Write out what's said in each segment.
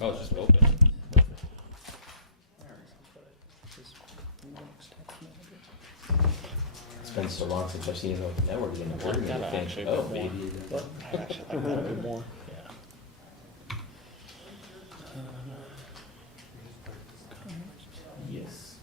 Oh, it's just open. It's been so long since I've seen it on the network again. Like that, actually, Oh, but maybe. But I actually like that a bit more. Yeah. Yes.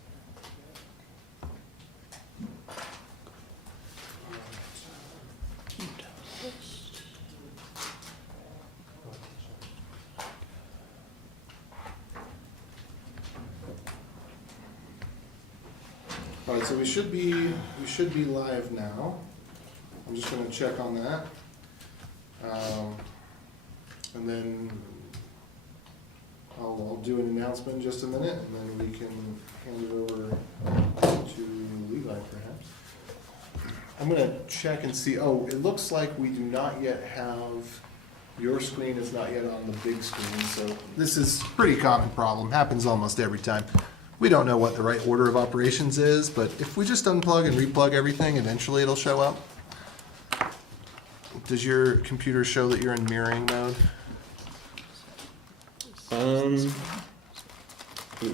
All right, so we should be live now. I'm just going to check on that, and then I'll do an announcement in just a minute, and then we can hand it over to Levi, perhaps. I'm going to check and see. Oh, it looks like we do not yet have your screen. Is not yet on the big screen, so this is a pretty common problem. Happens almost every time. We don't know what the right order of operations is, but if we just unplug and replug everything, eventually it'll show up. Does your computer show that you're in mirroring mode? Oops, no.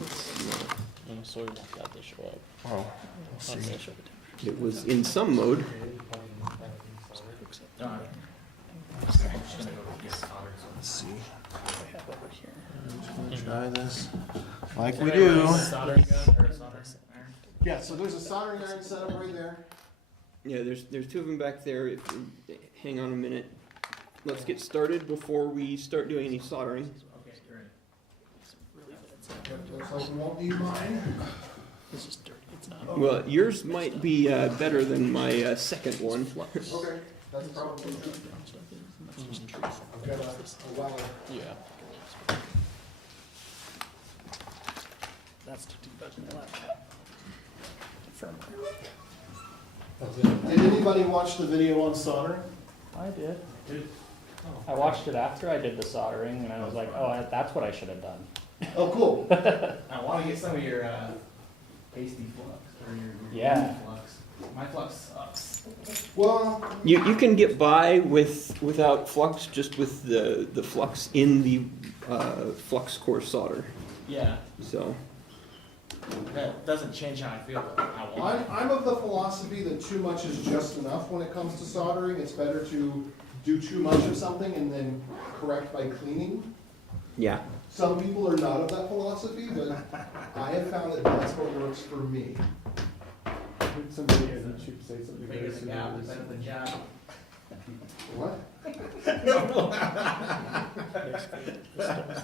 So we won't have to show up. Oh, let's see. Okay, show it. It was in some mode. Let's see. I have over here. Try this. Like we do. Soldering gun or a soldering iron? Yeah, so there's a soldering iron set up right there. Yeah, there's two of them back there. If you hang on a minute. Let's get started before we start doing any soldering. Okay, you're in. Looks like we won't need mine. This is dirty. It's not. Well, yours might be better than my second one. Okay, that's probably true. I've got a well. Yeah. That's to do better than the laptop. Firmware. Did anybody watch the video on soldering? I did. I watched it after I did the soldering, and I was like, oh, that's what I should have done. Oh, cool. I want to get some of your pasty flux, or your Yeah. flux. My flux sucks. Well, You can get by without flux, just with the flux in the flux core solder. Yeah, So that doesn't change how I feel, but I want it. I'm of the philosophy that too much is just enough when it comes to soldering. It's better to do too much of something and then correct by cleaning. yeah. Some people are not of that philosophy, but I have found that that's what works for me. Somebody on YouTube say something very Bigger the gap, the similar. better the job. What?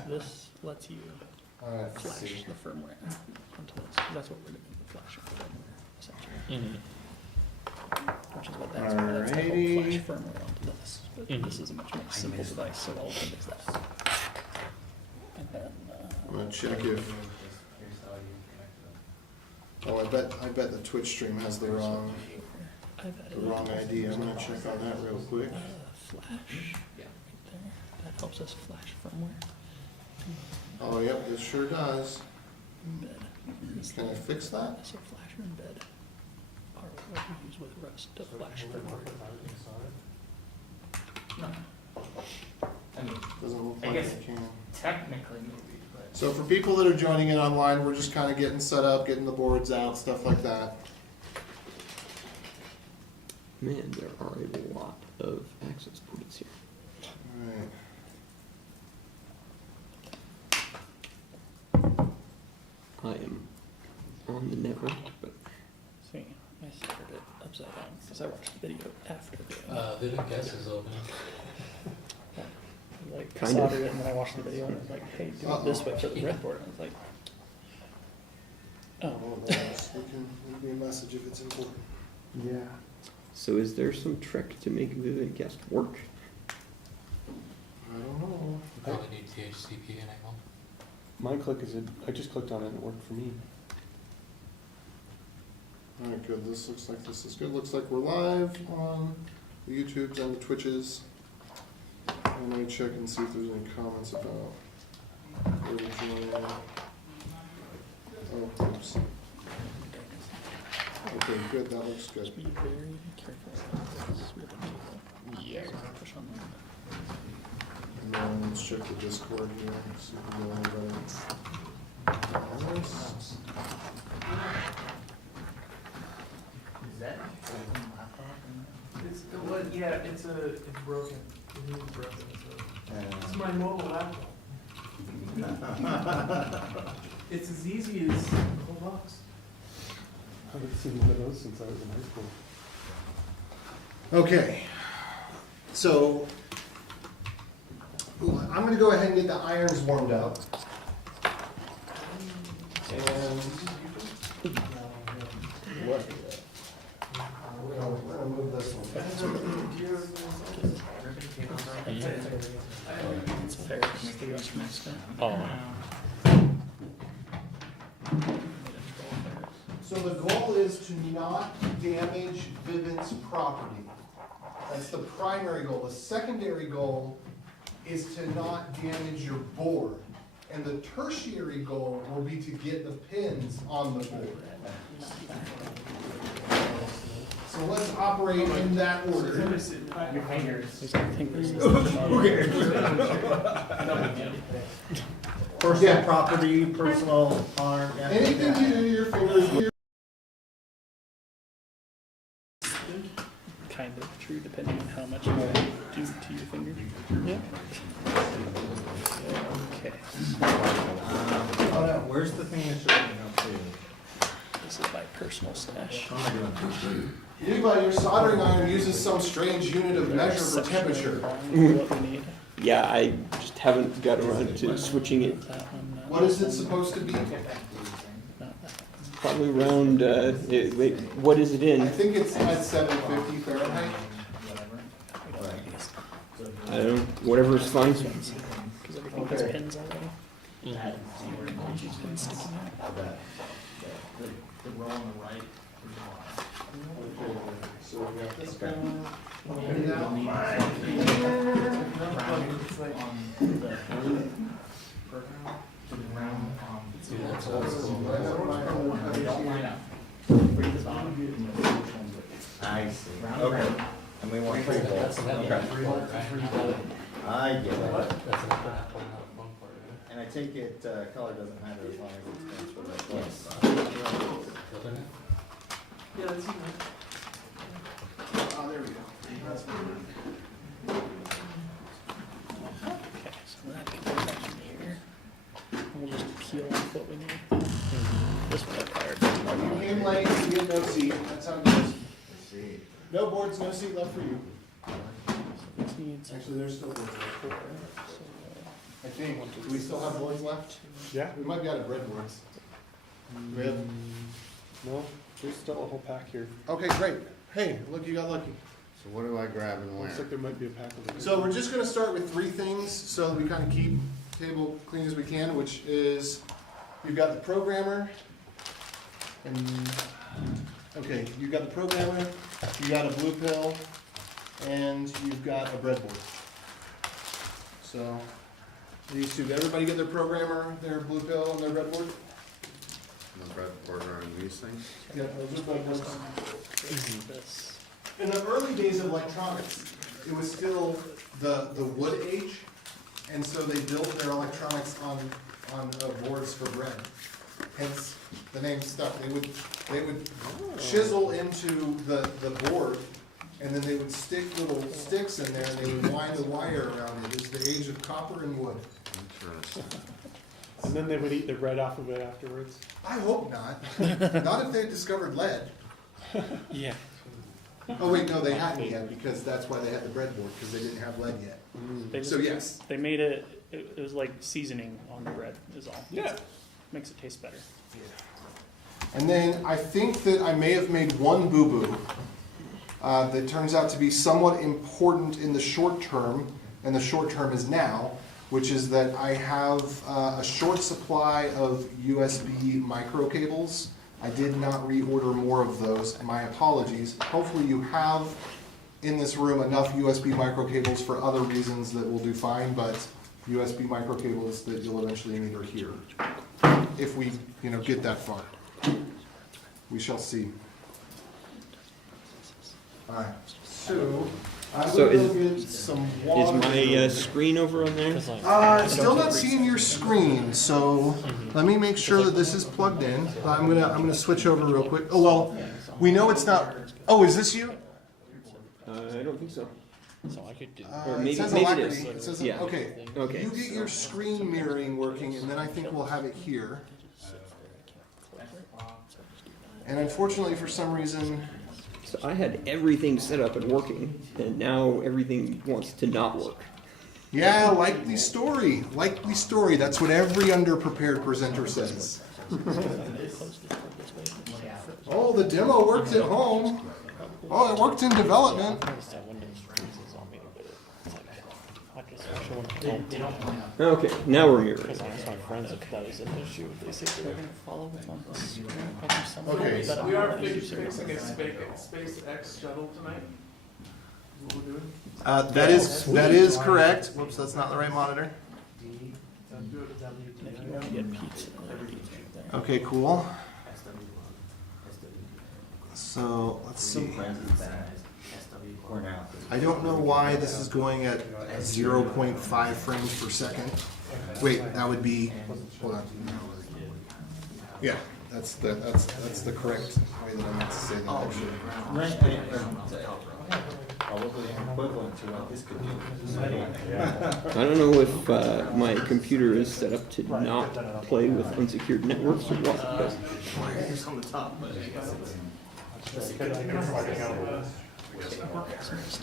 This lets you All right, let's flash see. the firmware onto this. That's what we're doing, the flash firmware, essentially. Which is what that's for. That's the whole Alrighty. flash firmware onto this. But this is a much more simple device, so all of it is that. And then, I'm gonna check if. Here's how you connect it up. Oh, I bet the Twitch stream has the wrong I've added ID. I'm gonna check on that real quick. flash Yeah. right there. That helps us flash firmware. Oh, yep, it sure does. Embed. Can I fix that? So flash or embed are what we use with Rust to flash firmware. No. I mean, Doesn't look I like guess- I can. technically maybe, but. So for people that are joining in online, we're just kind of getting set up, getting the boards out, stuff like that. Man, there are a lot of access points here. Alright. I am on the network, but See, I started it upside down because I watched the video after doing Vivid Guess is open. it. Like, Kind of. soldered it, and then I watched the video and it was like, hey, do it this way for the breadboard. And I was like, Oh, oh. yes, we can leave me a message if it's important. Yeah. so is there some trick to make Vivid Guest work? I don't know. Probably need THCP enabled. My click is, I just clicked on it and it worked for me. Alright, good. This looks like this is good. Looks like we're live on the YouTubes and the Twitches. Let me check and see if there's any comments about where we're joining. Oh, oops. Okay, good. That looks good. Just be very careful. This is really cool. Yeah. Push on that. And then let's check the Discord here, see if we got anybody. Is that? It's, well, yeah, it's broken. The new broken, so. It's my mobile laptop. It's as easy as $100. I haven't seen one of those since I was in high school. Okay, so I'm gonna go ahead and get the irons warmed up. And we're gonna move this one. It's Ferris, the Western Mexico. Oh. So the goal is to not damage Vivint's property. That's the primary goal. The secondary goal is to not damage your board. And the tertiary goal will be to get the pins on the board. So let's operate in that order. Your fingers. I think this is. Personal property, personal harm. Anything you do to your fingers, Kind of true, depending on how much you do to your finger. Yeah. Okay. Oh, no, where's the thing that's showing up to? This is my personal stash. What am I doing? your soldering iron uses some strange unit of measure for Section temperature. What we need. Yeah, I just haven't got around to switching it. That one. Not What is that it one, supposed to be? not that Probably around, wait, what is it I in? think it's at 750 Fahrenheit. I don't know, whatever's fine. one. Because everything has pins already. These pins sticking out. The row on the right. So we got this guy. It's like on the blue peripheral to the ground on. See, that's old school. Don't line up. I see, Round okay. round. And we want three That's volts. an apple, Okay. right? I get it. That's an apple, not a phone cord, right? And I take it, color doesn't matter as long as it's transferred across. Building it? Yeah, that's even. Oh, there we go. That's Okay, so that can go back in here. And we'll just peel off what we need. This one required. Came late, you get no seat. That's how it goes. I see. No boards, no seat left for you. This needs Actually, there's still boards left. 4. I think. Do we still have boards left? Yeah? We might be out of breadboards. We have- No, there's still a whole pack here. Okay, great. Hey, look, you got lucky. So what do I grab and Looks like there might be a pack of it. So we're just gonna start with 3 things so that we kind of keep the table clean as we can, which is, you've got the programmer, and, okay, you've got the programmer, you got a blue pill, and you've got a breadboard. So, these two, did everybody get their programmer, their blue pill, and their breadboard? The breadboard are in these things? Yeah, those are breadboards. This. In the early days of electronics, it was still the wood age, and so they built their electronics on boards for bread. Hence, the name stuck. They would chisel into the board, and then they would stick little sticks in there, and they would wind the wire around it. It's the age of copper and wood. Interesting. And then they would eat the bread off of it afterwards. I hope not. Not if they discovered lead. Yeah. Oh wait, no, they hadn't yet, because that's why they had the breadboard, because they didn't have lead yet. They So yes. They made it was like seasoning on the bread is all. Yeah. Makes it taste better. And then I think that I may have made one boo-boo that turns out to be somewhat important in the short term, and the short term is now, which is that I have a short supply of USB micro cables. I did not reorder more of those. My apologies. Hopefully you have in this room enough USB micro cables for other reasons that will do fine, but USB micro cables that you'll eventually need are here. If we, get that far. We shall see. All right, so I'm So gonna is- go get some Is water. my screen over on there? Still not seeing your screen, so let me make sure that this is plugged in. I'm gonna switch over real quick. Oh well, we know it's not. Oh, is this you? I don't think so. So I could do. Or It maybe- says maybe it Alacrity. is. It says Yeah. okay. Okay. You get your screen mirroring working, and then I think we'll have it here. And unfortunately, for some reason, So I had everything set up and working, and now everything wants to not work. yeah, likely story. Likely story. That's what every underprepared presenter says. Oh, the demo worked at home. Oh, it worked in development. Okay, now we're mirroring. Because I asked my friends if that was an issue. They said they were going to follow up on the screen. Okay. We are fixing a SpaceX shuttle tonight. What we're doing. That is correct. Whoops, that's not the right monitor. Get pizza. Okay, cool. So let's see. I don't know why this is going at 0.5 frames per second. Wait, that would be. Hold on. Yeah, that's the correct way that I meant to say that. Actually. Probably equivalent to what this could do. I don't know if my computer is set up to not play with unsecured networks or what, but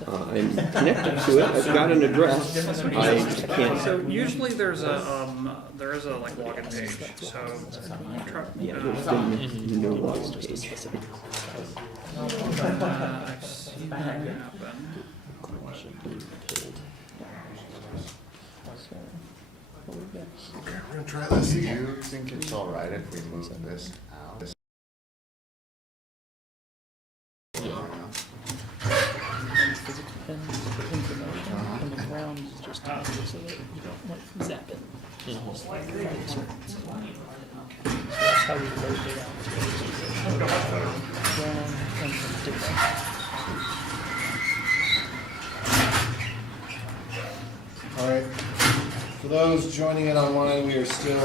I'm connected to it. I've got an address. I just can't. So usually there's a like login page. So Yeah, there's been no login page. I've seen that happen. We're gonna try this Do again. you think it's all right if we move this out? Physics pins, information, and the ground is just so that you don't like zap it. So that's how we load data out. Ground and some data. All right. For those joining in online, we are still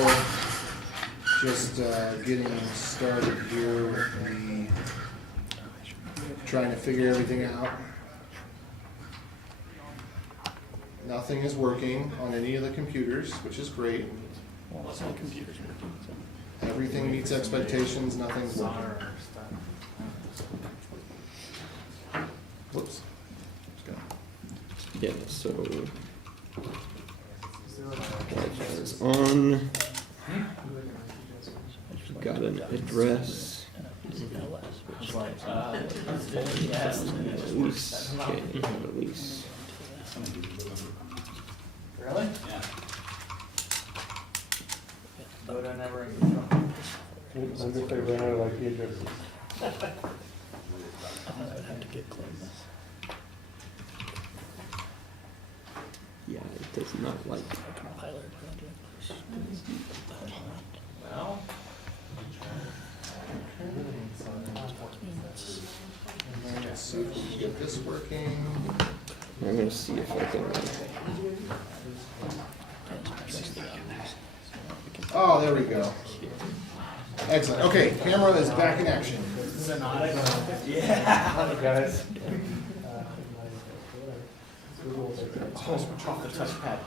just getting started here with the trying to figure everything out. Nothing is working on any of the computers, which is great. Well, that's my computer's working. So. Everything meets expectations, nothing's working. Whoops. Yeah, so Wi-Fi is on. Got an address. Lease. Okay, lease. Really? Yeah. But I never. I wonder if they ran out of IP addresses. I think I'd have to get close. Yeah, it does not like it. Compiler project. Well. Let's see if we can get this working. I'm gonna see if I can. Oh, there we go. Excellent. Okay, camera is back in action. Yeah. Guys. Oh, switch off the touchpad.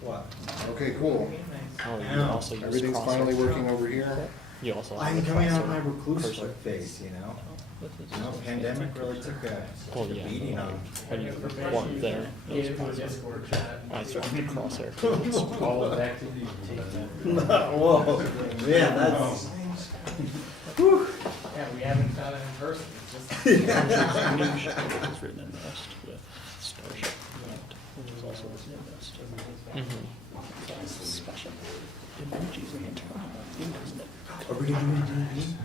What? Okay, cool. Oh, you also use Everything's crosshair. finally working over here. You also I'm have the coming out of my crosshair recluse cursor. phase, you know? With the- You know, pandemic really took a Well, yeah, beating on. how do you walk there? Discord chat. I swapped the crosshair. All of that. Whoa, yeah, that's. Yeah, we haven't done it in person. It's just. It's written in Rust with Starship Connect. It was also written in Rust. That's special. Emojis in the terminal. Windows net. Are we gonna do anything?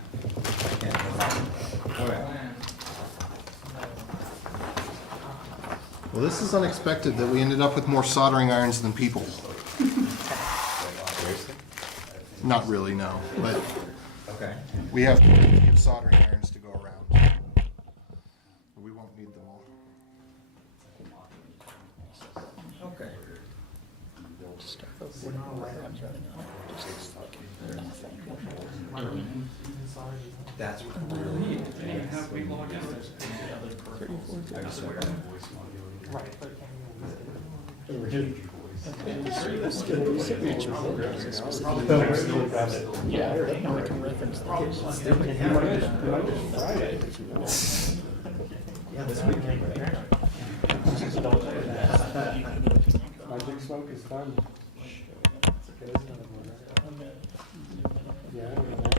Okay. Well, this is unexpected that we ended up with more soldering irons than people. Not really, no, but Okay. we have plenty of soldering irons to go around. We won't need them all. Okay. That's really it. I swear. Yeah, and we can reference the Yeah, this weekend. Magic smoke is fun. Yeah, I don't know.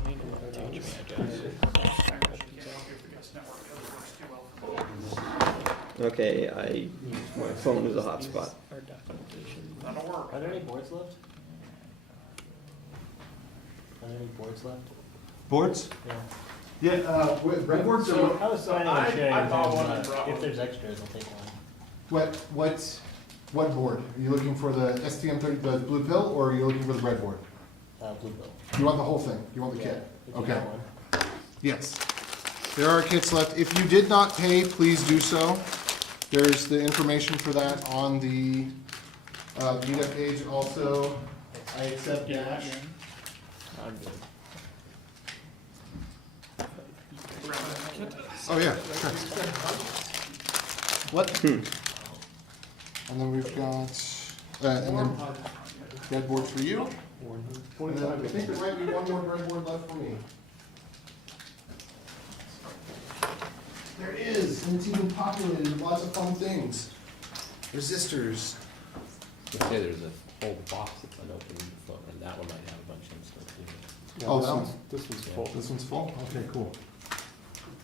Okay, my phone is a hotspot. That'll work. Are there any boards left? Are there any boards left? Boards? Yeah. Yeah, breadboards So- I was planning on sharing I bought one them, and brought if one. there's extras, I'll take one. What board? Are you looking for the STM32, the blue pill, or are you looking for the breadboard? Blue bill. You want the whole thing? You want the Yeah, kit? if you Okay. got one. Yes. There are kits left. If you did not pay, please do so. There's the information for that on the meetup page. Also, I accept Dash. Oh, yeah, sure. What? And then we've got, and then breadboard for you. And then I think there might be one more breadboard left for me. There is, and it's even populated with lots of fun things. Resistors. I'd say there's a whole box that's unopened, and that one might have a bunch of stuff too. Oh, This one's full. This one's full? Okay, cool.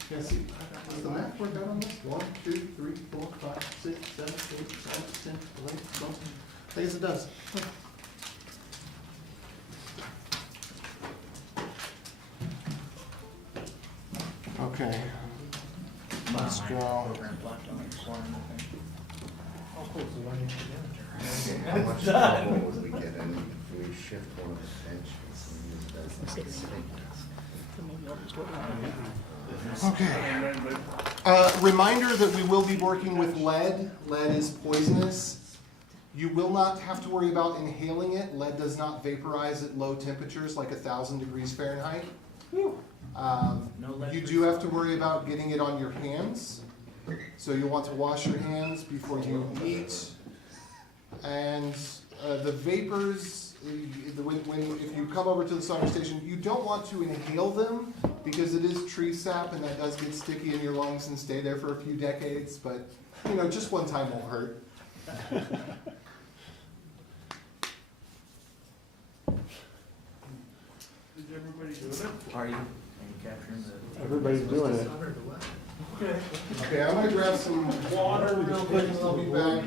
Yeah, see, does the math work out on this? 1, 2, 3, 4, 5, 6, 7, 8, 9, 10, 11, 12. I guess it does. Okay. Let's go. How much trouble would we get in if we shift one of the benches and use it as like a sink? Okay. Reminder that we will be working with lead. Lead is poisonous. You will not have to worry about inhaling it. Lead does not vaporize at low temperatures like 1,000 degrees Fahrenheit. You do have to worry about getting it on your hands. So you'll want to wash your hands before you eat. And the vapors, if you come over to the sauna station, you don't want to inhale them because it is tree sap and that does get sticky in your lungs and stay there for a few decades. But, you know, just one time won't hurt. Did everybody do it? Are you capturing the? Everybody's doing it. Okay. Okay, I'm gonna grab some water real quick and I'll be back.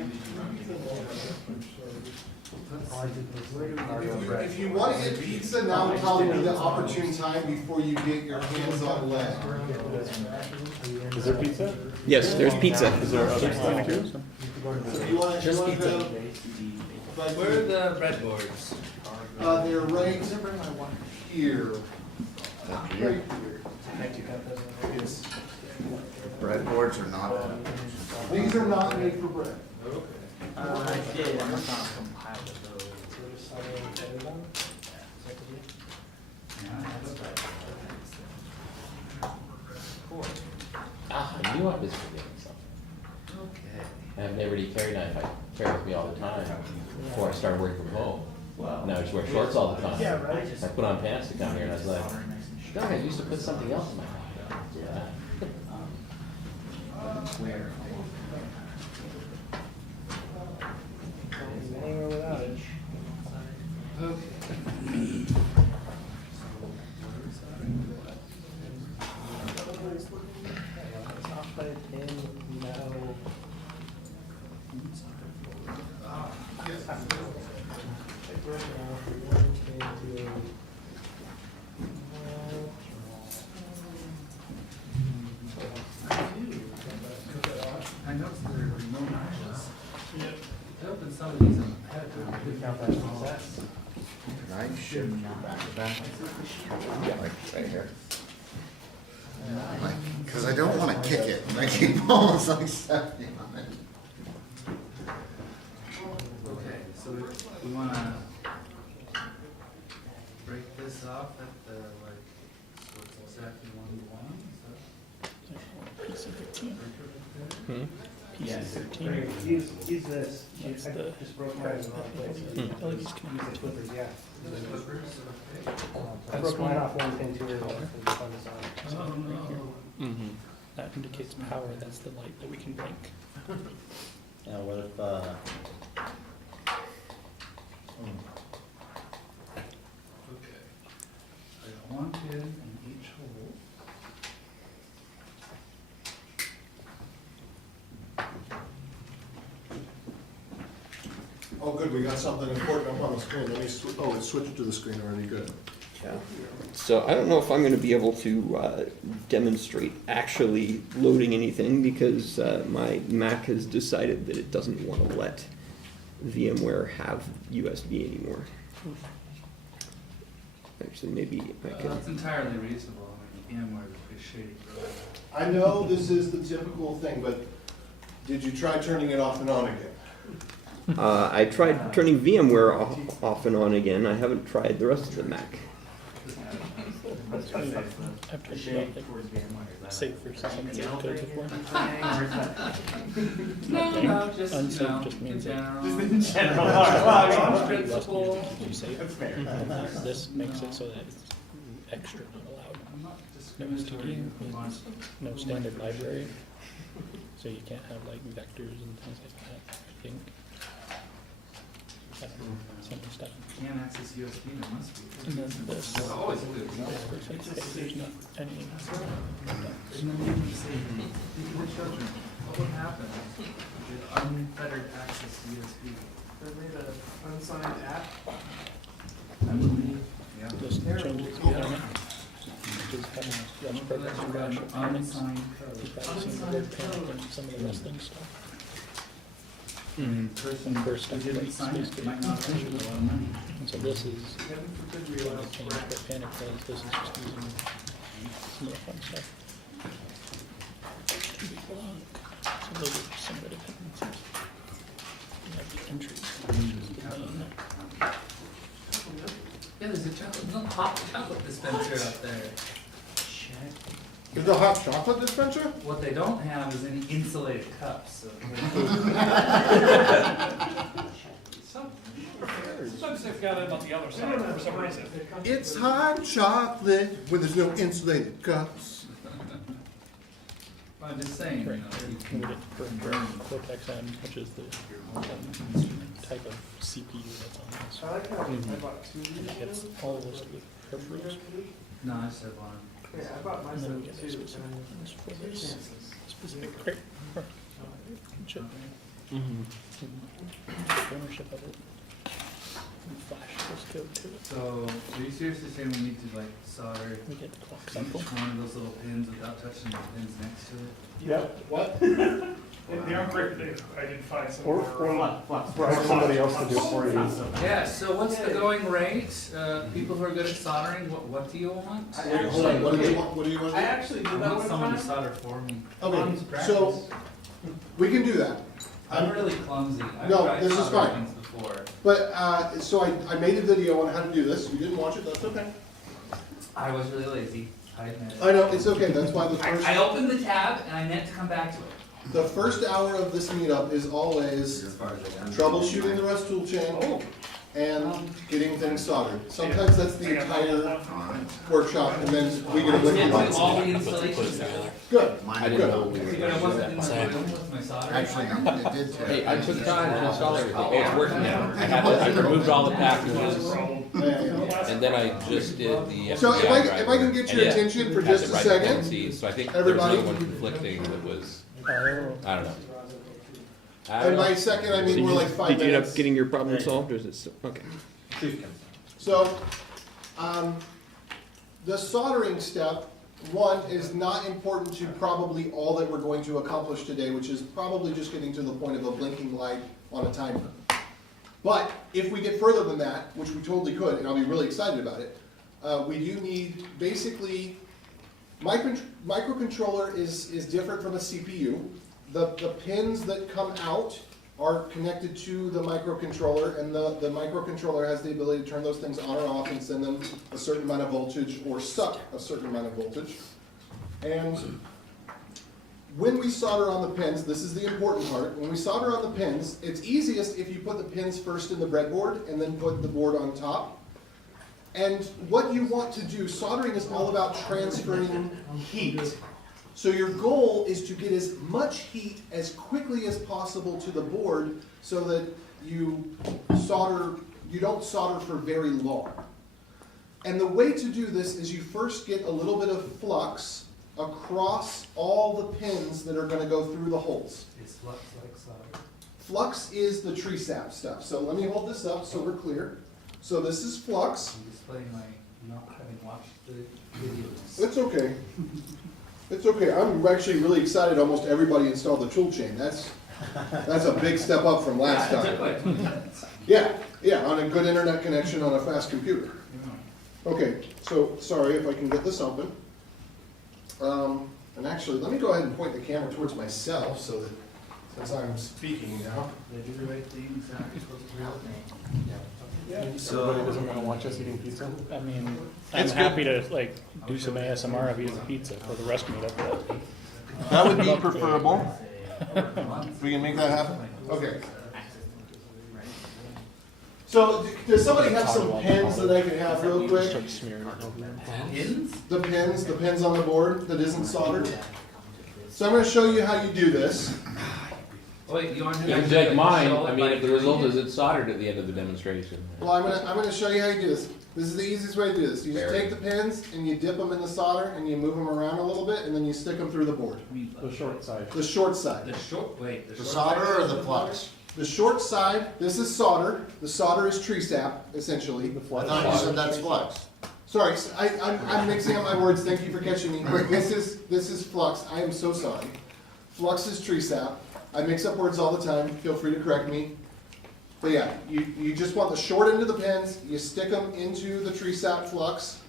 If you want to get pizza, now would probably be the opportune time before you get your hands on lead. Is there pizza? Yes, there's pizza. Is there other stuff too? So you want to go? Where are the breadboards? They're right here. Right here. Yes. Breadboards are not. These are not made for bread. I did, I must not have compiled those. I knew I was forgetting something. Okay. I have an everyday carry knife I carry with me all the time before I started working from home. And I just wear shorts all the time. Yeah, right. I put on pants to come here and I was like, God, I used to put something else in my mouth. Yeah. Where? Anywhere without it. Off by a pin, no. I noticed shift back to back. Yeah, right here. Because I don't want to kick it. I keep almost like stepping on it. Okay, so we wanna break this off at the, like, so it's exactly 1 to 1, is PC 15. Hmm? PC 13. Use this. That's I the just broke mine off. LEDs Use connected. the clippers, yeah. that clippers? Okay. I broke mine off one pin too early. On the side. So right here, Mm-hmm. that indicates power. That's the light that we can blink. Now what if, Okay. I got 1 pin in each hole. Oh, good, we got something important up on the screen. Let me, oh, it's switched to the screen already, good. Yeah. So I don't know if I'm going to be able to demonstrate actually loading anything because my Mac has decided that it doesn't want to let VMware have USB anymore. Actually, maybe I can. That's entirely reasonable. I mean, VMware is a pretty shady provider. I know this is the typical thing, but did you try turning it off and on again? I tried turning VMware off and on again. I haven't tried the rest of the Mac. I've tried it out, like, safe versus unsafe code before. No, just, Unsafe just in means that general. In general. it's Principle. you safe. That's fair. This makes it so that it's extra not allowed. I'm not No discriminatory. STM means no standard library, so you can't have like vectors and things like that, I think. I don't know, some stuff. Can't access USB, there must be. And then this, There's always a loop. this person says there's not any. And then you can say, teach children, what would happen with unfettered access to USB? They made an unsigned app. I believe, yeah. Just changes the element, which is having rush programs and rush components. Unsigned You've code. probably seen the word panic in some of the wrestling stuff. Person And burst who up didn't like sign space it might not have paid a lot of money. And so this is Heaven forbid we when allow they change what panic does, this is just using some of the fun stuff. To be blank. So those are some of the dependencies. You have the entries, which is the main. Yeah, there's a hot chocolate dispenser up there. Is the hot chocolate dispenser? What they don't have is any insulated cups, so. Sometimes they've got it on the other side for some reason. It's hot chocolate when there's no insulated cups. I'm just saying, you know, Right, you and we can get Cortex M, which is the type of CPU that's on this. I like how I bought 2 of And these. it gets all of this with peripherals. No, I said one. Yeah, I bought And then we myself get the 2. specific ones for this specific crate. or chip. Ownership of it. And flash this code to it. So, are you seriously saying we need to like solder We get the clock each cycle. one of those little pins without touching the pins next to it? Yep. What? They are great, I did find some. Or have somebody else to do it for you. Yeah, so what's the going rate? People who are good at soldering, what do you want? Wait, hold on, what do you want, what do you want? I actually I did that want one someone to time. solder for me. Okay, so, we can do that. I'm really clumsy. I've No, tried this is soldering fine. things before. But, so I made a video on how to do this. You didn't watch it, that's okay. I was really lazy, I admit it. I know, it's okay, that's why the first, I opened the tab and I meant to come back to it. the first hour of this meetup is always troubleshooting the rest toolchain and getting things soldered. Sometimes that's the entire workshop, and then we get a I did wiki. all the installations. Good, Mine I didn't good. know we were But I gonna do wasn't in that. the room with my soldering. Actually, no, it did too. Hey, I took time to install everything. Oh, it's working now. I removed all the packages, Yeah. and then I just did the So if I FBI can driver. get And your yeah, attention for had just the a right second. dependencies. So I think there was Everybody? another one conflicting that was, Oh. I don't know. I And don't know. by second, I mean more like 5 Did you end minutes. up getting your problem solved, or is it still, okay? So, the soldering step, one, is not important to probably all that we're going to accomplish today, which is probably just getting to the point of a blinking light on a timer. But if we get further than that, which we totally could, and I'll be really excited about it, we do need, basically, microcontroller is different from a CPU. The pins that come out are connected to the microcontroller, and the microcontroller has the ability to turn those things on or off and send them a certain amount of voltage or suck a certain amount of voltage. And when we solder on the pins, this is the important part, when we solder on the pins, it's easiest if you put the pins first in the breadboard and then put the board on top. And what you want to do, soldering is all about transferring heat. So your goal is to get as much heat as quickly as possible to the board so that you don't solder for very long. And the way to do this is you first get a little bit of flux across all the pins that are going to go through the holes. Is flux like solder? Flux is the tree sap stuff. So let me hold this up so we're clear. So this is flux. I'm displaying my not having watched the videos. It's okay. It's okay. I'm actually really excited almost everybody installed the toolchain. That's a big step up from last time. Yeah, on a good internet connection on a fast computer. Okay, so sorry if I can get this open. And actually, let me go ahead and point the camera towards myself so that, since I'm speaking now. They do the right things. Everybody doesn't want to watch us eating pizza? I mean, I'm It's happy to like do some ASMR of eating pizza for the rest meetup. That would be preferable. If we can make that happen. Okay. So, does somebody have some pins that I can have real quick? Start smearing it over them. Pins? The pins on the board that isn't soldered. So I'm going to show you how you do this. Wait, you want to You can take mine, I mean, if the result is it's soldered at the end of the demonstration. Well, I'm going to show you how you do this. This is the easiest way to do this. You just take the pins and you dip them in the solder and you move them around a little bit and then you stick them through the board. The short side. The short side. The solder or the flux? The short side, this is solder. The solder is tree sap, essentially. I thought you said that's flux. Sorry, I'm mixing up my words. Thank you for catching me. This is flux. I am so sorry. Flux is tree sap. I mix up words all the time. Feel free to correct me. But yeah, you just want the short end of the pins. You stick them into the tree sap flux.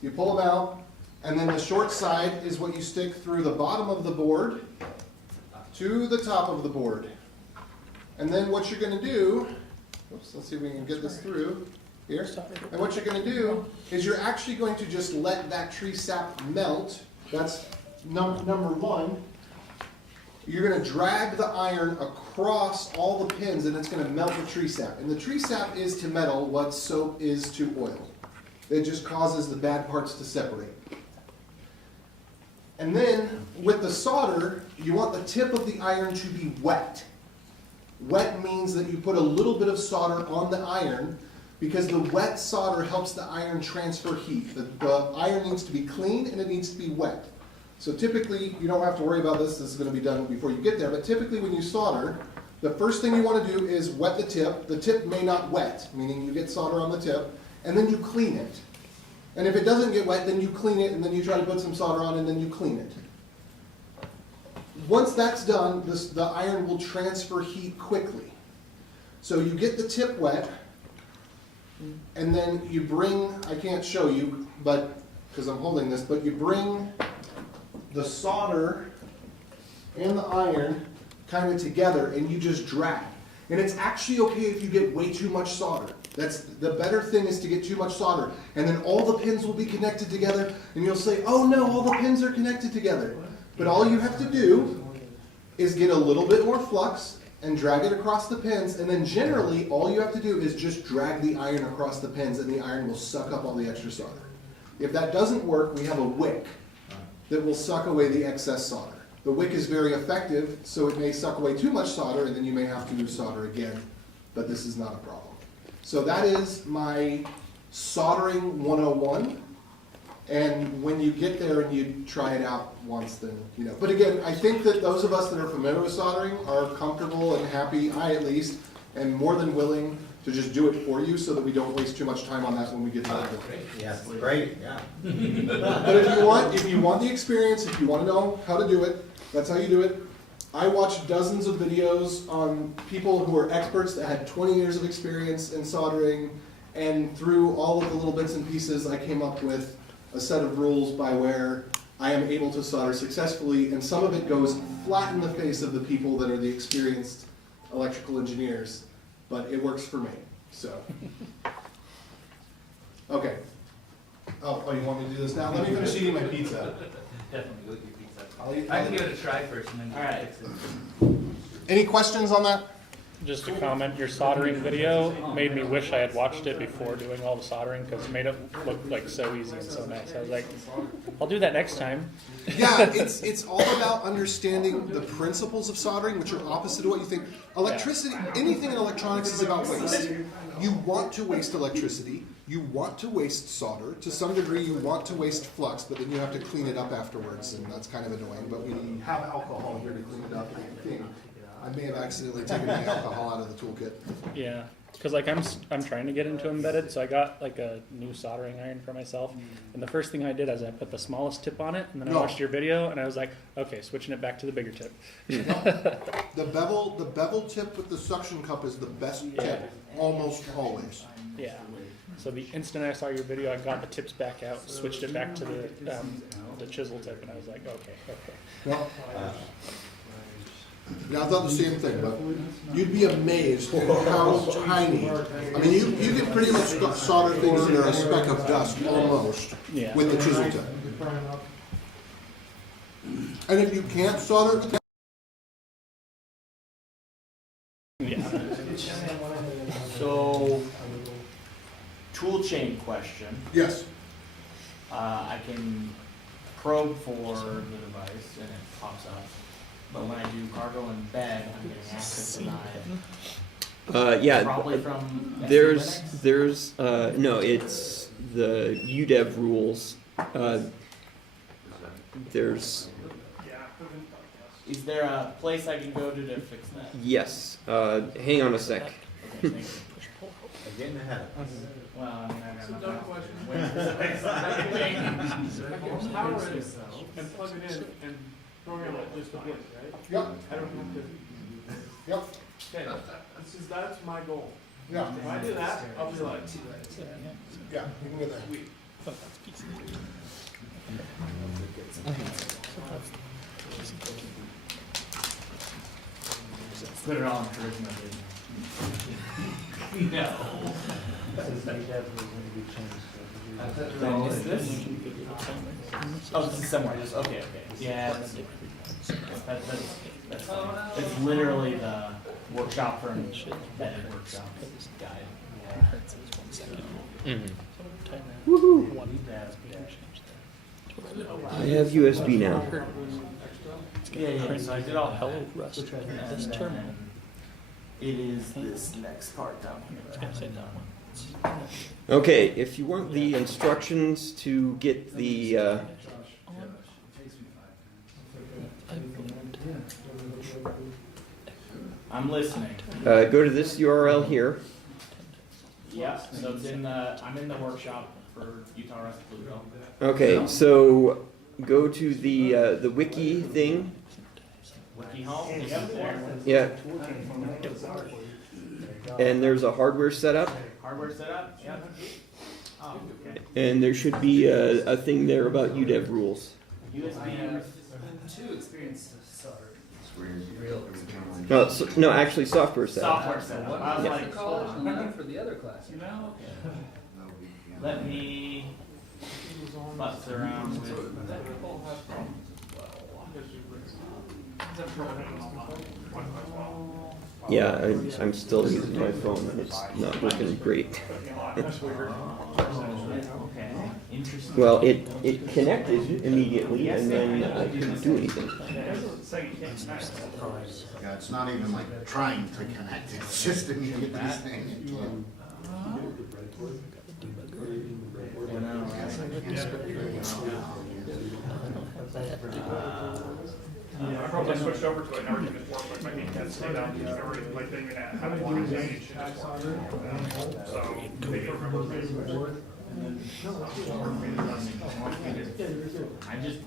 You pull them out. And then the short side is what you stick through the bottom of the board to the top of the board. And then what you're going to do, oops, let's see if we can get this through here. And what you're going to do is you're actually going to just let that tree sap melt. That's number one. You're going to drag the iron across all the pins and it's going to melt the tree sap. And the tree sap is to metal what soap is to oil. It just causes the bad parts to separate. And then with the solder, you want the tip of the iron to be wet. Wet means that you put a little bit of solder on the iron because the wet solder helps the iron transfer heat. The iron needs to be clean and it needs to be wet. So typically, you don't have to worry about this. This is going to be done before you get there. But typically when you solder, the first thing you want to do is wet the tip. The tip may not wet, meaning you get solder on the tip, and then you clean it. And if it doesn't get wet, then you clean it, and then you try to put some solder on, and then you clean it. Once that's done, the iron will transfer heat quickly. So you get the tip wet, and then you bring, I can't show you, but because I'm holding this, but you bring the solder and the iron kind of together and you just drag. And it's actually okay if you get way too much solder. That's the better thing is to get too much solder. And then all the pins will be connected together and you'll say, oh no, all the pins are connected together. But all you have to do is get a little bit more flux and drag it across the pins, and then generally all you have to do is just drag the iron across the pins and the iron will suck up all the extra solder. If that doesn't work, we have a wick that will suck away the excess solder. The wick is very effective, so it may suck away too much solder and then you may have to solder again, but this is not a problem. So that is my soldering 101. And when you get there and you try it out once, then you know. But again, I think that those of us that are familiar with soldering are comfortable and happy, I at least, and more than willing to just do it for you so that we don't waste too much time on that when we get to it. Yes, great, yeah. But if you want the experience, if you want to know how to do it, that's how you do it. I watched dozens of videos on people who are experts that had 20 years of experience in soldering, and through all of the little bits and pieces, I came up with a set of rules by where I am able to solder successfully, and some of it goes flat in the face of the people that are the experienced electrical engineers, but it works for me, so. Okay. Oh, you want me to do this now? Let me finish eating my pizza. Definitely go with your pizza. I'll eat- I can give it a try first and then. All right. fix it. Any questions on that? Just a comment, your soldering video made me wish I had watched it before doing all the soldering, because it made it look like so easy and so nice. I was like, I'll do that next time. Yeah, it's all about understanding the principles of soldering, which are opposite of what you think. Electricity, anything in electronics is about waste. You want to waste electricity, you want to waste solder, to some degree you want to waste flux, but then you have to clean it up afterwards, and that's kind of annoying, but we have alcohol here to clean it up. I may have accidentally taken the alcohol out of the toolkit. Yeah, because like I'm trying to get into embedded, so I got like a new soldering iron for myself, and the first thing I did is I put the smallest tip on it, and then I watched your video, and I was like, okay, switching it back to the bigger tip. The bevel tip with the suction cup is the best tip, almost always. Yeah. So the instant I saw your video, I got the tips back out, switched it back to the chisel tip, and I was like, okay. Yeah, I thought the same thing, but you'd be amazed at how tiny. I mean, you can pretty much solder things that are a speck of dust almost with the chisel tip. And if you can't solder, So, toolchain question. yes. I can probe for the device and it pops up. But when I do cargo and bed, I'm getting access denied. Yeah, Probably from there's no, it's the UDEV rules. There's Is there a place I can go to fix that? yes. Hang on a sec. Okay, thank you. Getting ahead of us. Well, I mean, I It's a got dumb my question. When- I can power it and plug it in and program it just once, right? Yep, I don't have to, yep, okay, that's my goal. yeah, If I do that, I'll be like, yeah, you can get there. sweet. Put it on traditional business. No. Did I miss this? Oh, this is somewhere. Okay, okay. Yeah, that's fine. It's literally the workshop for embedded workshop guide. I have USB now. Yeah, so I did all Hello, that. Rust. This terminal. It is this next part down here. It's gonna say that one. Okay, if you want the instructions to get the I'm listening. go to this URL here. Yeah, so it's in the, I'm in the workshop for Utah Rust Pluto. Okay, so go to the wiki thing. Wiki home, yep, there. Yeah. And there's a hardware setup, Hardware setup, yep. Oh, okay. and there should be a thing there about UDEV rules. USB, Two experienced solder. No, no, actually software setup. software setup. I was Yeah. like, hold on. Looking for the other class. You know, let me butts around with. Yeah, I'm still using my phone and it's not working great. Okay, interesting. Well, it connected immediately and then I couldn't do anything. Yeah, it's not even like trying to connect, it's just immediately saying it can't. I probably switched over to it and everything just worked, like my knee can't stay down, everything, like they even had a block of damage, it just worked. So, they can remember basically. I just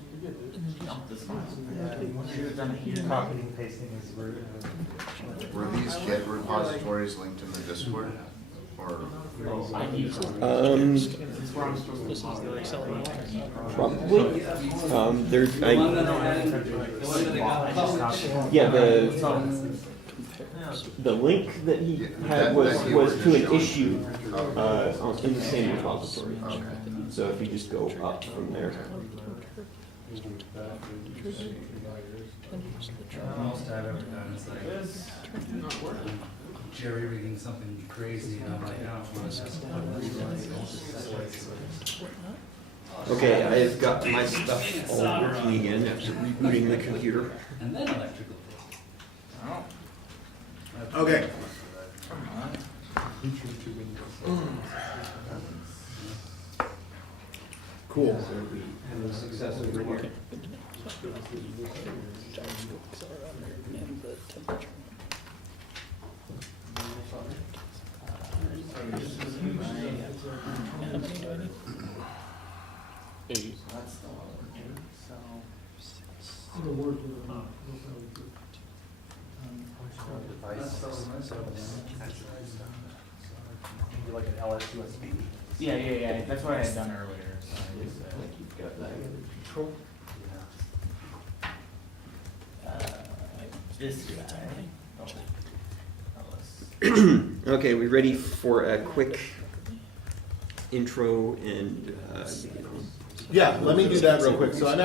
Jump this one. Should have done it here. Copying and pasting is where. Were these Git repositories linked in the Discord? Or? I use This is the accelerometer. Probably. There's, yeah, the link that he had was to an issue in the same repository. So if you just go up from there. Most I've ever done is like jerry rigging something crazy, and I'm like, I don't want to. Okay, I've got my stuff all working again after rebooting the computer. And then electrical. Okay. Cool. So we have a success over here. And the temperature. How many do I need? 8. That's the one we're doing, so. Do like an LS USB. Yeah, that's what I had done earlier, so I just, Like you've got that. Control. this guy. Okay, we ready for a quick intro and Yeah, let me do that real quick. So I'm